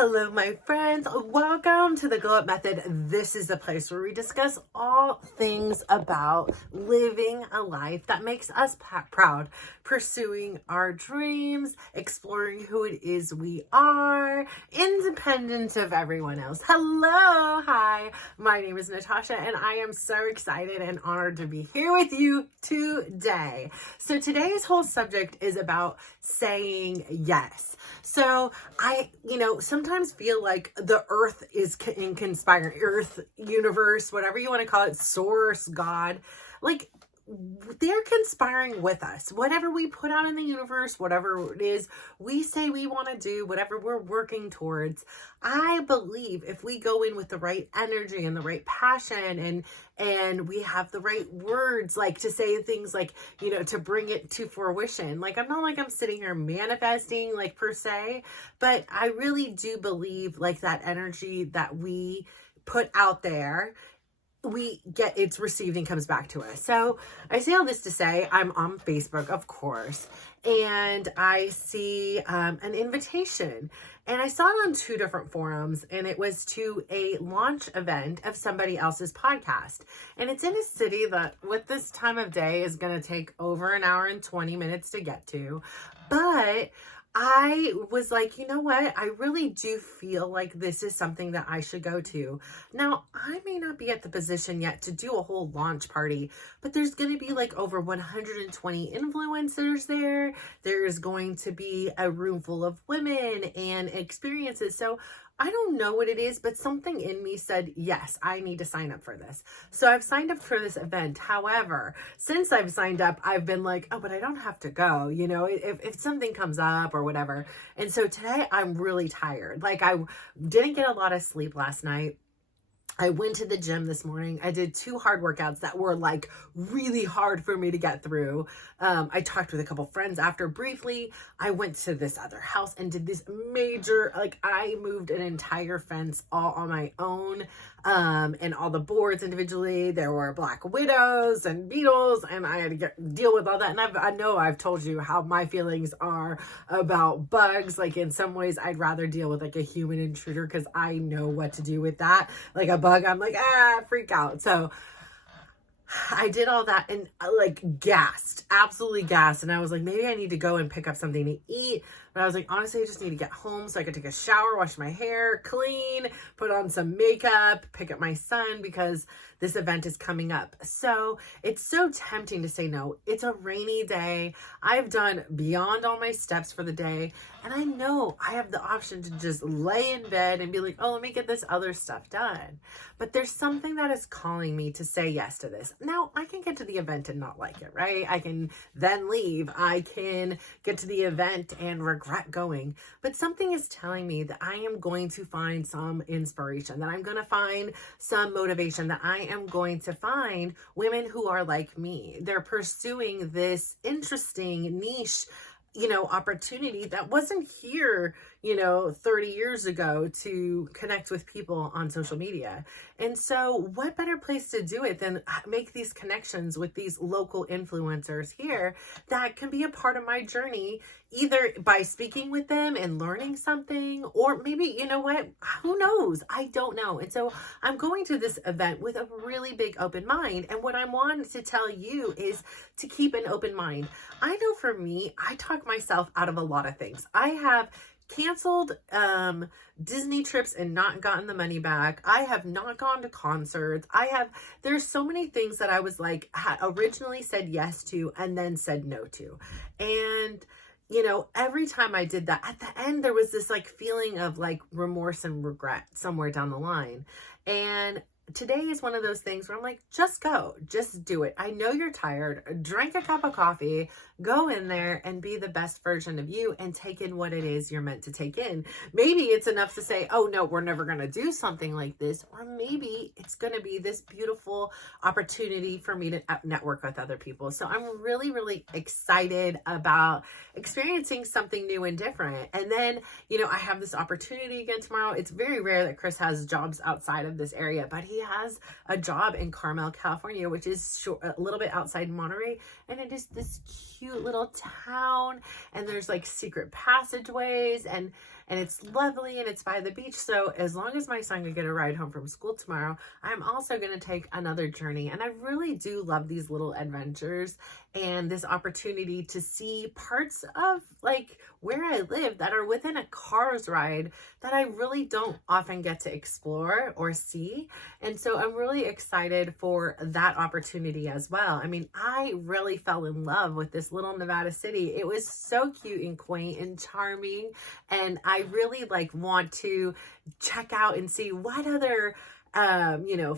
Hello, my friends. Welcome to the Glow Up Method. This is the place where we discuss all things about living a life that makes us proud, pursuing our dreams, exploring who it is we are, independent of everyone else. Hello. Hi. My name is Natasha, and I am so excited and honored to be here with you today. So today's whole subject is about saying yes. So I, sometimes feel like the earth is conspiring, earth, universe, whatever you want to call it, source, God, like they're conspiring with us. Whatever we put out in the universe, whatever it is we say we want to do, whatever we're working towards, I believe if we go in with the right energy and the right passion and we have the right words, like to say things like, to bring it to fruition. Like, I'm not like I'm sitting here manifesting like per se, but I really do believe like that energy that we put out there, we get, it's received and comes back to us. So I say all this to say I'm on Facebook, of course, and I see an invitation, and I saw it on two different forums, and it was to a launch event of somebody else's podcast, and it's in a city that with this time of day is going to take over an hour and 20 minutes to get to, but I was like, you know what? I really do feel like this is something that I should go to. Now, I may not be at the position yet to do a whole launch party, but there's going to be like over 120 influencers there. There's going to be a room full of women and experiences. So I don't know what it is, but something in me said, yes, I need to sign up for this. So I've signed up for this event. However, since I've signed up, I've been like, oh, but I don't have to go, if something comes up or whatever. And so today I'm really tired. Like, I didn't get a lot of sleep last night. I went to the gym this morning. I did 2 hard workouts that were like really hard for me to get through. I talked with a couple friends after briefly. I went to this other house and did this major, I moved an entire fence all on my own, and all the boards individually. There were black widows and beetles, and I had to deal with all that. And I know I've told you how my feelings are about bugs. Like, in some ways, I'd rather deal with like a human intruder because I know what to do with that. Like a bug, I'm like, freak out. So I did all that and gassed, absolutely gassed. And I was like, maybe I need to go and pick up something to eat. But I was like, honestly, I just need to get home so I could take a shower, wash my hair, clean, put on some makeup, pick up my son because this event is coming up. So it's so tempting to say no. It's a rainy day. I've done beyond all my steps for the day. And I know I have the option to just lay in bed and be like, oh, let me get this other stuff done. But there's something that is calling me to say yes to this. Now, I can get to the event and not like it, right? I can then leave. I can get to the event and regret going. But something is telling me that I am going to find some inspiration, that I'm going to find some motivation, that I am going to find women who are like me. They're pursuing this interesting niche opportunity that wasn't here, 30 years ago to connect with people on social media. And so what better place to do it than make these connections with these local influencers here that can be a part of my journey, either by speaking with them and learning something, or maybe, who knows? I don't know. And so I'm going to this event with a really big open mind. And what I want to tell you is to keep an open mind. I know for me, I talk myself out of a lot of things. I have canceled Disney trips and not gotten the money back. I have not gone to concerts. There's so many things that I was like, originally said yes to and then said no to. And every time I did that, at the end, there was this feeling of remorse and regret somewhere down the line. And today is one of those things where I'm like, just go, just do it. I know you're tired. Drink a cup of coffee, go in there and be the best version of you and take in what it is you're meant to take in. Maybe it's enough to say, oh no, we're never going to do something like this. Or maybe it's going to be this beautiful opportunity for me to network with other people. So I'm really, really excited about experiencing something new and different. And then, I have this opportunity again tomorrow. It's very rare that Chris has jobs outside of this area, but he has a job in Carmel, California, which is a little bit outside Monterey. And it is this cute little town. And there's secret passageways. And and it's lovely and it's by the beach. So as long as my son can get a ride home from school tomorrow, I'm also going to take another journey. And I really do love these little adventures and this opportunity to see parts of like where I live that are within a car's ride that I really don't often get to explore or see. And so I'm really excited for that opportunity as well. I mean, I really fell in love with this little Nevada city. It was so cute and quaint and charming. And I really like want to check out and see what other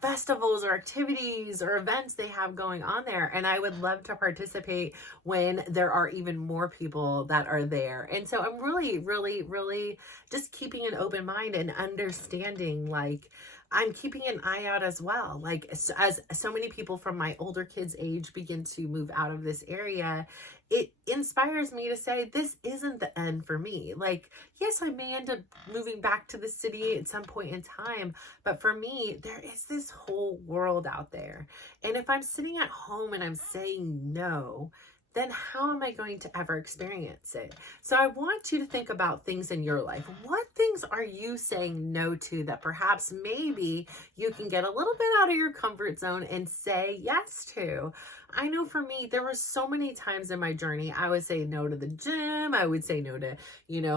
festivals or activities or events they have going on there. And I would love to participate when there are even more people that are there. And so I'm really, really, really just keeping an open mind and understanding, like, I'm keeping an eye out as well. Like, as so many people from my older kids' age begin to move out of this area, it inspires me to say, this isn't the end for me. Like, yes, I may end up moving back to the city at some point in time, but for me, there is this whole world out there. And if I'm sitting at home and I'm saying no, then how am I going to ever experience it? So I want you to think about things in your life. What things are you saying no to that perhaps maybe you can get a little bit out of your comfort zone and say yes to? I know for me, there were so many times in my journey, I would say no to the gym. I would say no to,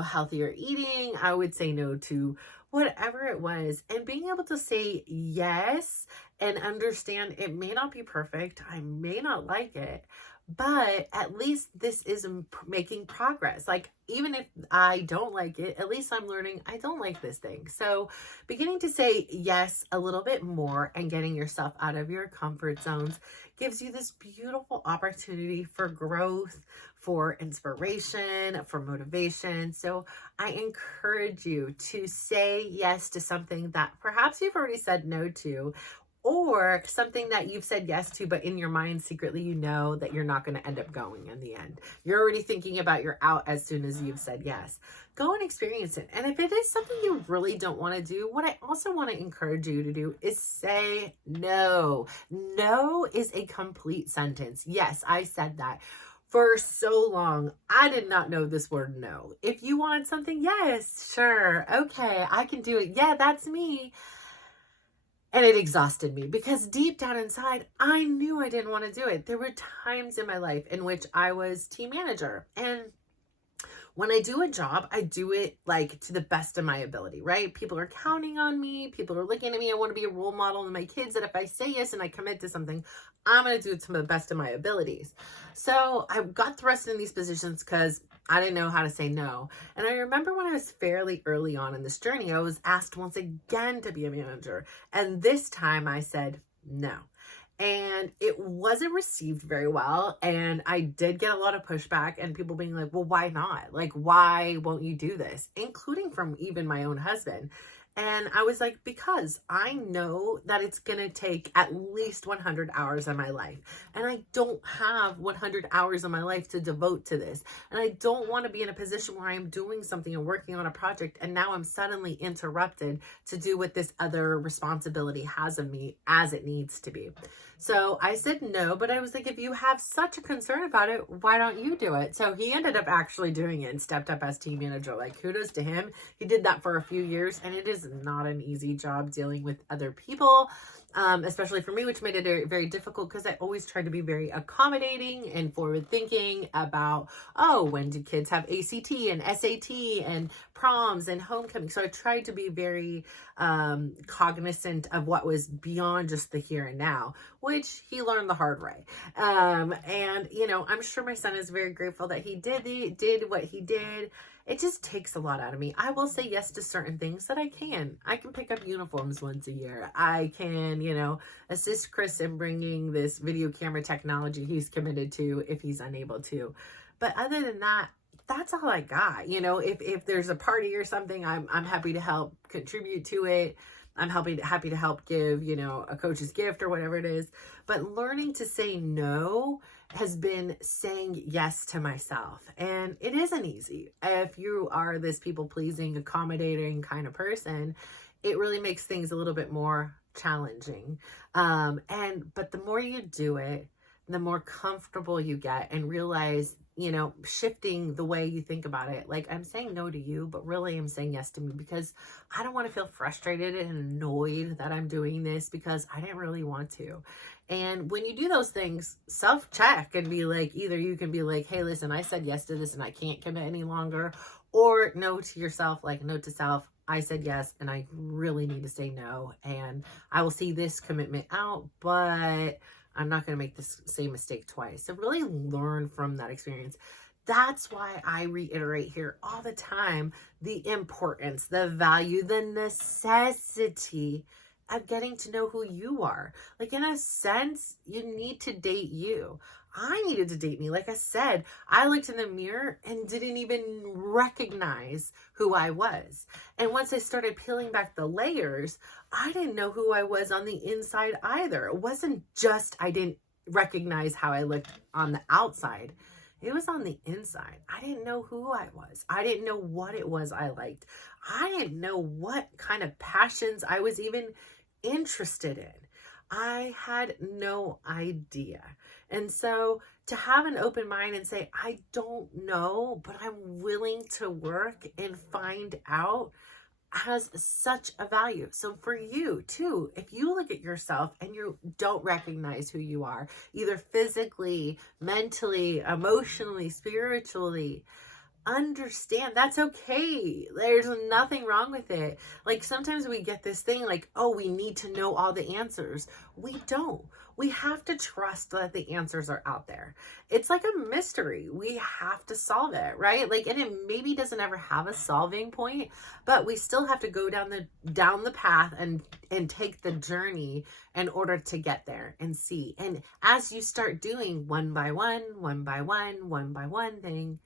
healthier eating. I would say no to whatever it was. And being able to say yes and understand it may not be perfect. I may not like it, but at least this is making progress. Like, even if I don't like it, at least I'm learning I don't like this thing. So beginning to say yes a little bit more and getting yourself out of your comfort zones gives you this beautiful opportunity for growth, for inspiration, for motivation. So I encourage you to say yes to something that perhaps you've already said no to, or something that you've said yes to, but in your mind, secretly, you know that you're not going to end up going in the end. You're already thinking about you're out as soon as you've said yes. Go and experience it. And if it is something you really don't want to do, what I also want to encourage you to do is say no. No is a complete sentence. Yes, I said that. For so long, I did not know this word no. If you wanted something, yes, sure, okay, I can do it. Yeah, that's me. And it exhausted me because deep down inside, I knew I didn't want to do it. There were times in my life in which I was team manager. And when I do a job, I do it like to the best of my ability, right? People are counting on me. People are looking at me. I want to be a role model to my kids that if I say yes and I commit to something, I'm going to do it to the best of my abilities. So I got thrust in these positions because I didn't know how to say no. And I remember when I was fairly early on in this journey, I was asked once again to be a manager. And this time I said no. And it wasn't received very well. And I did get a lot of pushback and people being like, well, why not? Like, why won't you do this? Including from even my own husband. And I was like, because I know that it's going to take at least 100 hours of my life. And I don't have 100 hours of my life to devote to this. And I don't want to be in a position where I'm doing something and working on a project and now I'm suddenly interrupted to do what this other responsibility has of me as it needs to be. So I said no, but I was like, if you have such a concern about it, why don't you do it? So he ended up actually doing it and stepped up as team manager. Like, kudos to him. He did that for a few years, and it is not an easy job dealing with other people, especially for me, which made it very, very difficult because I always tried to be very accommodating and forward thinking about, oh, when do kids have ACT and SAT and proms and homecoming? So I tried to be very cognizant of what was beyond just the here and now, which he learned the hard way. And, I'm sure my son is very grateful that he did what he did. It just takes a lot out of me. I will say yes to certain things that I can. I can pick up uniforms once a year. I can, assist Chris in bringing this video camera technology he's committed to if he's unable to. But other than that, that's all I got. If there's a party or something, I'm happy to help contribute to it. I'm happy to help give, a coach's gift or whatever it is. But learning to say no has been saying yes to myself. And it isn't easy. If you are this people-pleasing, accommodating kind of person, it really makes things a little bit more challenging. But the more you do it, the more comfortable you get and realize shifting the way you think about it. Like, I'm saying no to you, but really I'm saying yes to me, because I don't want to feel frustrated and annoyed that I'm doing this because I didn't really want to. And when you do those things, self-check and be like, either you can be like, hey, listen, I said yes to this and I can't commit any longer, or no to yourself, like note to self, I said yes and I really need to say no, and I will see this commitment out, but I'm not going to make this same mistake twice. So really learn from that experience. That's why I reiterate here all the time the importance, the value, the necessity of getting to know who you are. Like, in a sense, you need to date you. I needed to date me. Like I said, I looked in the mirror and didn't even recognize who I was. And once I started peeling back the layers, I didn't know who I was on the inside either. It wasn't just I didn't recognize how I looked on the outside. It was on the inside. I didn't know who I was. I didn't know what it was I liked. I didn't know what kind of passions I was even interested in. I had no idea. And so to have an open mind and say, I don't know, but I'm willing to work and find out, has such a value. So for you too, if you look at yourself and you don't recognize who you are, either physically, mentally, emotionally, spiritually, understand that's okay. There's nothing wrong with it. Like, sometimes we get this thing like, oh, we need to know all the answers. We don't. We have to trust that the answers are out there. It's like a mystery. We have to solve it, right? Like, and it maybe doesn't ever have a solving point, but we still have to go down the path and take the journey in order to get there and see. And as you start doing one by one thing,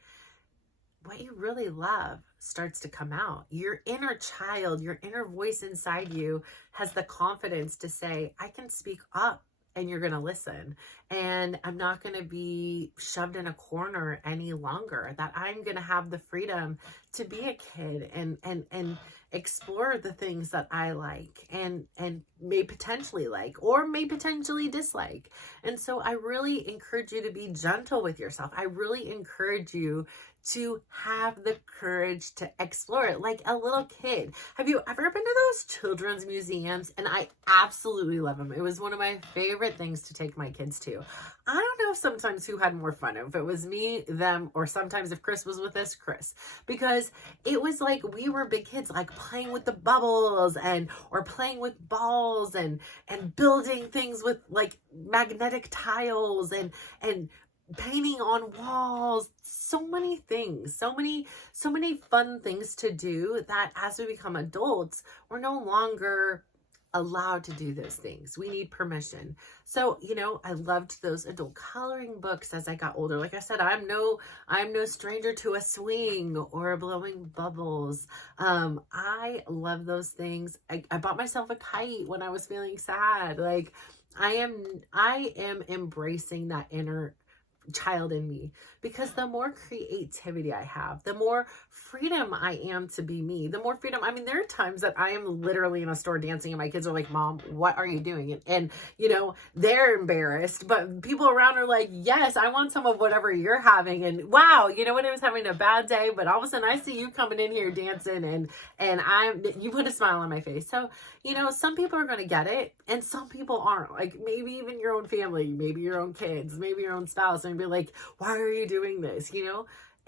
what you really love starts to come out. Your inner child, your inner voice inside you has the confidence to say, I can speak up and you're going to listen. And I'm not going to be shoved in a corner any longer, that I'm going to have the freedom to be a kid and explore the things that I like and may potentially like, or may potentially dislike. And so I really encourage you to be gentle with yourself. I really encourage you to have the courage to explore it like a little kid. Have you ever been to those children's museums? And I absolutely love them. It was one of my favorite things to take my kids to. I don't know sometimes who had more fun, if it was me, them, or sometimes if Chris was with us, Chris, because it was like we were big kids, like playing with the bubbles or playing with balls and building things with like magnetic tiles and painting on walls. So many things, so many fun things to do, that as we become adults, we're no longer allowed to do those things. We need permission. So, I loved those adult coloring books as I got older. Like I said, I'm no stranger to a swing or blowing bubbles. I love those things. I bought myself a kite when I was feeling sad. Like, I am embracing that inner child in me, because the more creativity I have, the more freedom I am to be me, the more freedom. I mean, there are times that I am literally in a store dancing and my kids are like, Mom, what are you doing? And they're embarrassed, but people around are like, yes, I want some of whatever you're having. And wow, when I was having a bad day, but all of a sudden I see you coming in here dancing and you put a smile on my face. So, some people are going to get it and some people aren't. Like, maybe even your own family, maybe your own kids, maybe your own spouse, and be like, why are you doing this?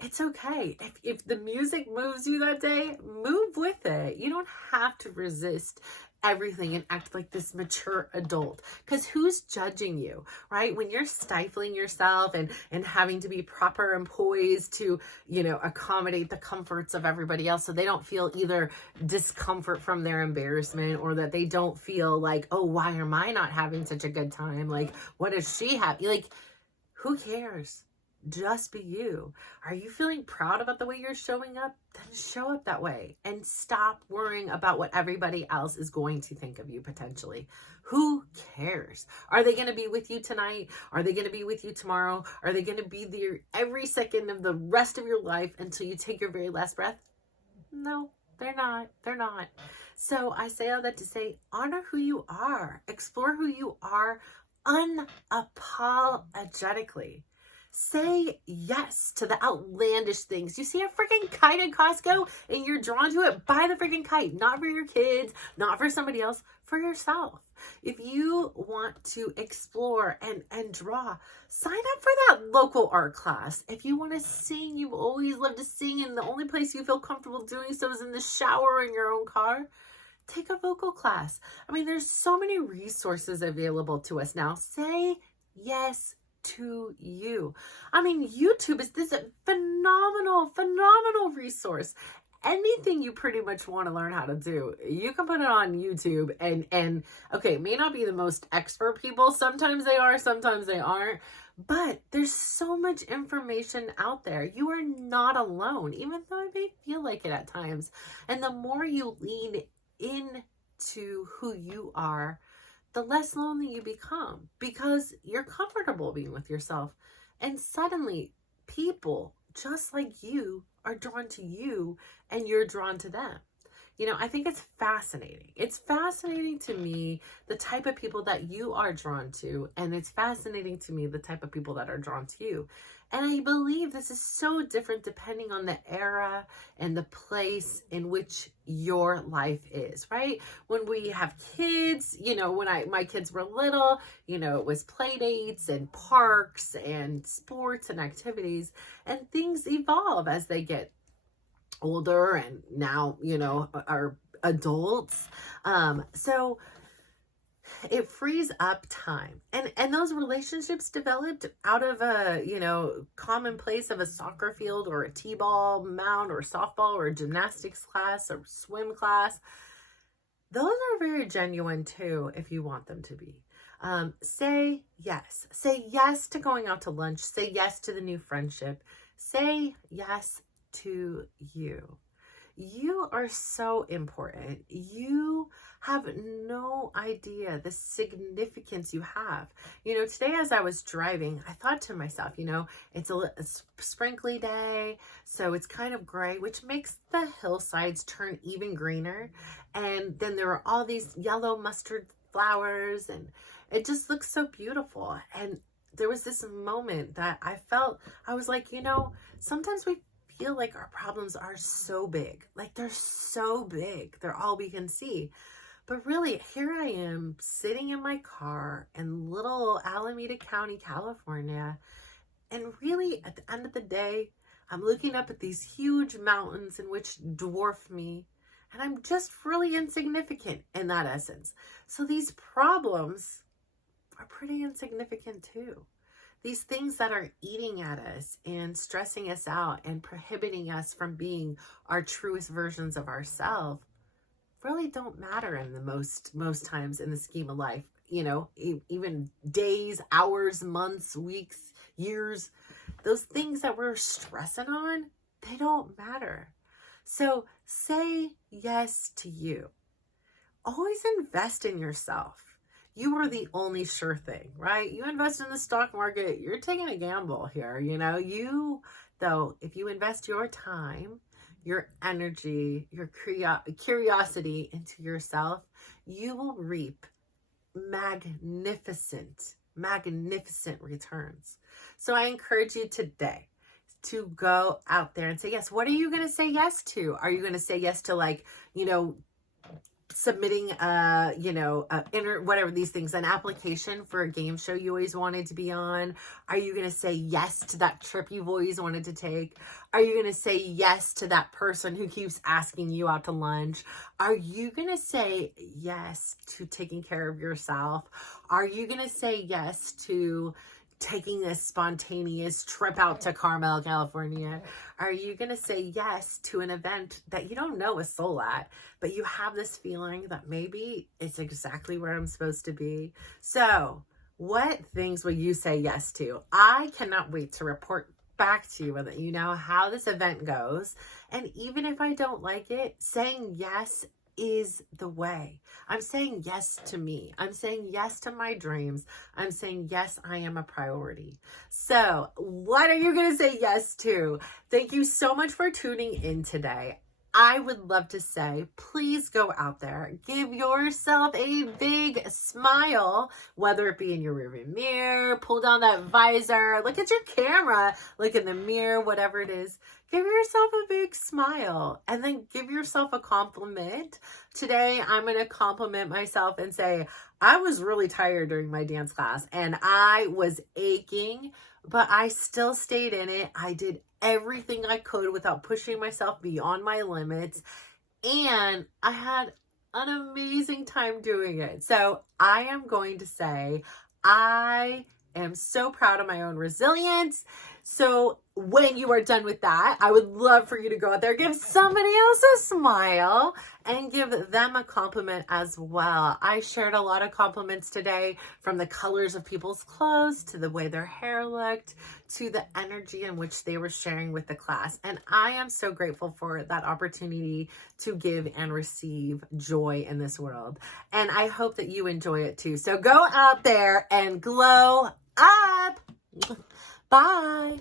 It's okay. If the music moves you that day, move with it. You don't have to resist everything and act like this mature adult, because who's judging you, right? When you're stifling yourself and having to be proper and poised to, accommodate the comforts of everybody else, so they don't feel either discomfort from their embarrassment, or that they don't feel like, oh, why am I not having such a good time? Like, what does she have? Like, who cares? Just be you. Are you feeling proud about the way you're showing up? Then show up that way and stop worrying about what everybody else is going to think of you potentially. Who cares? Are they going to be with you tonight? Are they going to be with you tomorrow? Are they going to be there every second of the rest of your life until you take your very last breath? No, they're not. They're not. So I say all that to say, honor who you are. Explore who you are unapologetically. Say yes to the outlandish things. You see a freaking kite at Costco and you're drawn to it, buy the freaking kite. Not for your kids, not for somebody else, for yourself. If you want to explore and draw, sign up for that local art class. If you want to sing, you've always loved to sing, and the only place you feel comfortable doing so is in the shower or in your own car, take a vocal class. I mean, there's so many resources available to us now. Say yes to you. I mean, YouTube is this phenomenal resource. Anything you pretty much want to learn how to do, you can put it on YouTube, and okay, it may not be the most expert people. Sometimes they are, sometimes they aren't, but there's so much information out there. You are not alone, even though it may feel like it at times. And the more you lean into who you are, the less lonely you become, because you're comfortable being with yourself. And suddenly people just like you are drawn to you and you're drawn to them. You know, I think it's fascinating. It's fascinating to me the type of people that you are drawn to, and it's fascinating to me the type of people that are drawn to you. And I believe this is so different depending on the era and the place in which your life is, right? When we have kids, you know, when my kids were little, you know, it was play dates and parks and sports and activities, and things evolve as they get older and now, you know, are adults. So it frees up time, and those relationships developed out of a, you know, commonplace of a soccer field or a t-ball mound or softball or a gymnastics class or swim class. Those are very genuine too, if you want them to be. Say yes to going out to lunch. Say yes to the new friendship. Say yes to you. You are so important. You have no idea the significance you have. You know, today as I was driving, I thought to myself, you know, it's a sprinkly day, so it's kind of gray, which makes the hillsides turn even greener. And then there are all these yellow mustard flowers, and it just looks so beautiful. And there was this moment that I was like, you know, sometimes we feel like our problems are so big, like they're so big, they're all we can see. But really, here I am sitting in my car in little Alameda County, California, and really at the end of the day, I'm looking up at these huge mountains in which dwarf me, and I'm just really insignificant in that essence. So these problems are pretty insignificant too. These things that are eating at us and stressing us out and prohibiting us from being our truest versions of ourselves really don't matter in the most times in the scheme of life. You know, even days, hours, months, weeks, years, those things that we're stressing on, they don't matter. So say yes to you. Always invest in yourself. You are the only sure thing, right? You invest in the stock market, you're taking a gamble here. You know, though, if you invest your time, your energy, your curiosity into yourself, you will reap magnificent returns. So I encourage you today to go out there and say yes. What are you going to say yes to? Are you going to say yes to, like, you know, submitting whatever these things, an application for a game show you always wanted to be on? Are you going to say yes to that trip you've always wanted to take? Are you going to say yes to that person who keeps asking you out to lunch? Are you going to say yes to taking care of yourself? Are you going to say yes to taking this spontaneous trip out to Carmel, California? Are you going to say yes to an event that you don't know a soul at, but you have this feeling that maybe it's exactly where I'm supposed to be? So what things will you say yes to? I cannot wait to report back to you, you know, how this event goes. And even if I don't like it, saying yes is the way. I'm saying yes to me. I'm saying yes to my dreams. I'm saying yes, I am a priority. So what are you going to say yes to? Thank you so much for tuning in today. I would love to say, please go out there, give yourself a big smile, whether it be in your rearview mirror, pull down that visor, look at your camera, look in the mirror, whatever it is. Give yourself a big smile and then give yourself a compliment. Today, I'm going to compliment myself and say, I was really tired during my dance class and I was aching, but I still stayed in it. I did everything I could without pushing myself beyond my limits. And I had an amazing time doing it. So I am going to say, I am so proud of my own resilience. So when you are done with that, I would love for you to go out there, give somebody else a smile and give them a compliment as well. I shared a lot of compliments today, from the colors of people's clothes to the way their hair looked to the energy in which they were sharing with the class. And I am so grateful for that opportunity to give and receive joy in this world. And I hope that you enjoy it too. So go out there and glow up. Bye.